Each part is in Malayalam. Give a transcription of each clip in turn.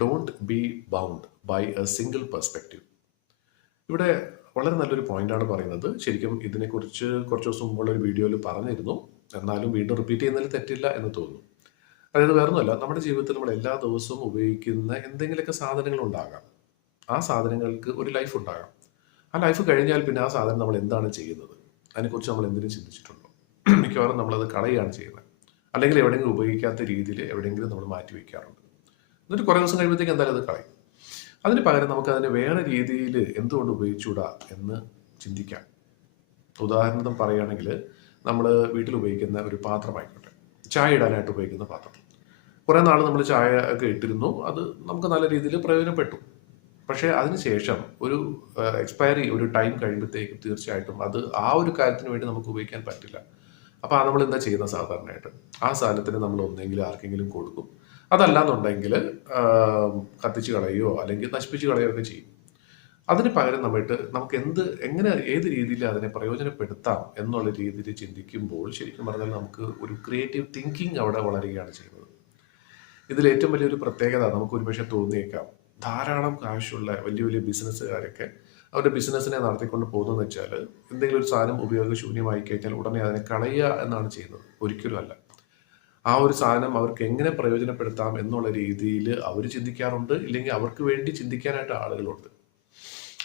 Don't be bound by a single perspective. ഇവിടെ വളരെ നല്ലൊരു പോയിന്റാണ് പറയുന്നത്. ശരിക്കും ഇതിനെക്കുറിച്ച് കുറച്ച് ദിവസം മുമ്പുള്ള ഒരു വീഡിയോയിൽ പറഞ്ഞിരുന്നു. എന്നാലും വീണ്ടും റിപ്പീറ്റ് ചെയ്യുന്നതിൽ തെറ്റില്ല എന്ന് തോന്നുന്നു. അതായത് വേറൊന്നുമല്ല, നമ്മുടെ ജീവിതത്തിൽ നമ്മൾ എല്ലാ ദിവസവും ഉപയോഗിക്കുന്ന എന്തെങ്കിലുമൊക്കെ സാധനങ്ങൾ ഉണ്ടാകാം. ആ സാധനങ്ങൾക്ക് ഒരു ലൈഫ് ഉണ്ടാകാം. ആ ലൈഫ് കഴിഞ്ഞാൽ പിന്നെ ആ സാധനം നമ്മൾ എന്താണ് ചെയ്യുന്നത്, അതിനെക്കുറിച്ച് നമ്മൾ എന്തെങ്കിലും ചിന്തിച്ചിട്ടുണ്ടോ? മിക്കവാറും നമ്മളത് കളയുകയാണ് ചെയ്യുന്നത്. അല്ലെങ്കിൽ എവിടെയെങ്കിലും ഉപയോഗിക്കാത്ത രീതിയിൽ എവിടെയെങ്കിലും നമ്മൾ മാറ്റി വയ്ക്കാറുണ്ട്. എന്നിട്ട് കുറേ ദിവസം കഴിയുമ്പോഴത്തേക്ക് എന്തായാലും അത് കളയും. അതിന് പകരം നമുക്ക് അതിനെ വേറെ രീതിയിൽ എന്തുകൊണ്ട് ഉപയോഗിച്ചുകൂടാ എന്ന് ചിന്തിക്കാം. ഉദാഹരണം പറയുകയാണെങ്കിൽ, നമ്മൾ വീട്ടിൽ ഉപയോഗിക്കുന്ന ഒരു പാത്രമായിക്കോട്ടെ, ചായ ഇടാനായിട്ട് ഉപയോഗിക്കുന്ന പാത്രം. കുറേ നാൾ നമ്മൾ ചായ ഒക്കെ ഇട്ടിരുന്നു, അത് നമുക്ക് നല്ല രീതിയിൽ പ്രയോജനപ്പെട്ടു. പക്ഷേ അതിനുശേഷം ഒരു എക്സ്പയറി, ഒരു ടൈം കഴിയുമ്പോഴത്തേക്കും തീർച്ചയായിട്ടും അത് ആ ഒരു കാര്യത്തിന് വേണ്ടി നമുക്ക് ഉപയോഗിക്കാൻ പറ്റില്ല. അപ്പോൾ നമ്മൾ എന്താ ചെയ്യുന്നത്? സാധാരണയായിട്ട് ആ സാധനത്തിന് നമ്മൾ ഒന്നെങ്കിലും ആർക്കെങ്കിലും കൊടുക്കും. അതല്ലാന്നുണ്ടെങ്കിൽ കത്തിച്ച് കളയുകയോ അല്ലെങ്കിൽ നശിപ്പിച്ച് കളയുകയോ ഒക്കെ ചെയ്യും. അതിന് പകരം നമുക്ക് എങ്ങനെ ഏത് രീതിയിൽ അതിനെ പ്രയോജനപ്പെടുത്താം എന്നുള്ള രീതിയിൽ ചിന്തിക്കുമ്പോൾ ശരിക്കും പറഞ്ഞാൽ നമുക്ക് ഒരു ക്രിയേറ്റീവ് തിങ്കിങ് അവിടെ വളരുകയാണ് ചെയ്യുന്നത്. ഇതിൽ ഏറ്റവും വലിയൊരു പ്രത്യേകത നമുക്ക് ഒരുപക്ഷെ തോന്നിയേക്കാം, ധാരാളം കാശുള്ള വലിയ വലിയ ബിസിനസ്സുകാരൊക്കെ അവരുടെ ബിസിനസ്സിനെ നടത്തിക്കൊണ്ട് പോകുന്നതെന്ന് വെച്ചാൽ, എന്തെങ്കിലും ഒരു സാധനം ഉപയോഗശൂന്യമായി കഴിഞ്ഞാൽ ഉടനെ അതിനെ കളയുക എന്നാണ് ചെയ്യുന്നത്. ഒരിക്കലും അല്ല. ആ ഒരു സാധനം അവർക്ക് എങ്ങനെ പ്രയോജനപ്പെടുത്താം എന്നുള്ള രീതിയിൽ അവർ ചിന്തിക്കാറുണ്ട്. ഇല്ലെങ്കിൽ അവർക്ക് വേണ്ടി ചിന്തിക്കാനായിട്ട് ആളുകളുണ്ട്.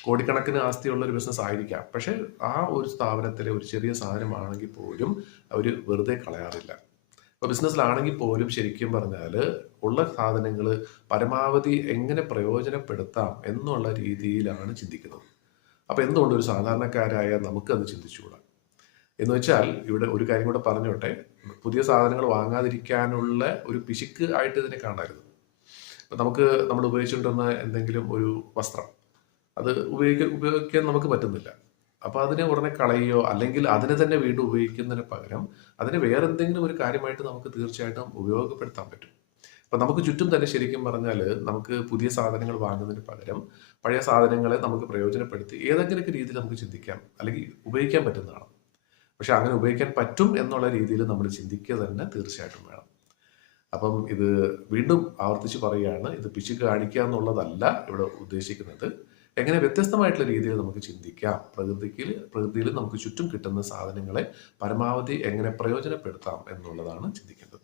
കോടിക്കണക്കിന് ആസ്തിയുള്ള ഒരു ബിസിനസ് ആയിരിക്കാം, പക്ഷെ ആ ഒരു സ്ഥാപനത്തിലെ ഒരു ചെറിയ സാധനമാണെങ്കിൽ പോലും അവർ വെറുതെ കളയാറില്ല. ഇപ്പോൾ ബിസിനസ്സിലാണെങ്കിൽ പോലും ശരിക്കും പറഞ്ഞാൽ ഉള്ള സാധനങ്ങൾ പരമാവധി എങ്ങനെ പ്രയോജനപ്പെടുത്താം എന്നുള്ള രീതിയിലാണ് ചിന്തിക്കുന്നത്. അപ്പോൾ എന്തുകൊണ്ട് ഒരു സാധാരണക്കാരായ നമുക്കത് ചിന്തിച്ചുകൂടാ? എന്ന് വെച്ചാൽ ഇവിടെ ഒരു കാര്യം കൂടെ പറഞ്ഞോട്ടെ, പുതിയ സാധനങ്ങൾ വാങ്ങാതിരിക്കാനുള്ള ഒരു പിശുക്ക് ആയിട്ട് ഇതിനെ കാണരുത്. ഇപ്പം നമ്മൾ ഉപയോഗിച്ചുകൊണ്ടിരുന്ന എന്തെങ്കിലും ഒരു വസ്ത്രം, അത് ഉപയോഗിക്കാൻ നമുക്ക് പറ്റുന്നില്ല. അപ്പോൾ അതിനെ ഉടനെ കളയുകയോ അല്ലെങ്കിൽ അതിനെ തന്നെ വീണ്ടും ഉപയോഗിക്കുന്നതിന് പകരം അതിനെ വേറെ എന്തെങ്കിലും ഒരു കാര്യമായിട്ട് നമുക്ക് തീർച്ചയായിട്ടും ഉപയോഗപ്പെടുത്താൻ പറ്റും. അപ്പം നമുക്ക് ചുറ്റും തന്നെ ശരിക്കും പറഞ്ഞാൽ നമുക്ക് പുതിയ സാധനങ്ങൾ വാങ്ങുന്നതിന് പകരം പഴയ സാധനങ്ങളെ നമുക്ക് പ്രയോജനപ്പെടുത്തി ഏതെങ്കിലുമൊക്കെ രീതിയിൽ നമുക്ക് ചിന്തിക്കാം, അല്ലെങ്കിൽ ഉപയോഗിക്കാൻ പറ്റുന്നതാണ്. പക്ഷെ അങ്ങനെ ഉപയോഗിക്കാൻ പറ്റും എന്നുള്ള രീതിയിൽ നമ്മൾ ചിന്തിക്കുക തന്നെ തീർച്ചയായിട്ടും വേണം. അപ്പം ഇത് വീണ്ടും ആവർത്തിച്ച് പറയുകയാണ്, ഇത് പിശുക്ക് കാണിക്കുക എന്നുള്ളതല്ല ഇവിടെ ഉദ്ദേശിക്കുന്നത്. എങ്ങനെ വ്യത്യസ്തമായിട്ടുള്ള രീതിയിൽ നമുക്ക് ചിന്തിക്കാം, പ്രകൃതിയിൽ നമുക്ക് ചുറ്റും കിട്ടുന്ന സാധനങ്ങളെ പരമാവധി എങ്ങനെ പ്രയോജനപ്പെടുത്താം എന്നുള്ളതാണ് ചിന്തിക്കേണ്ടത്.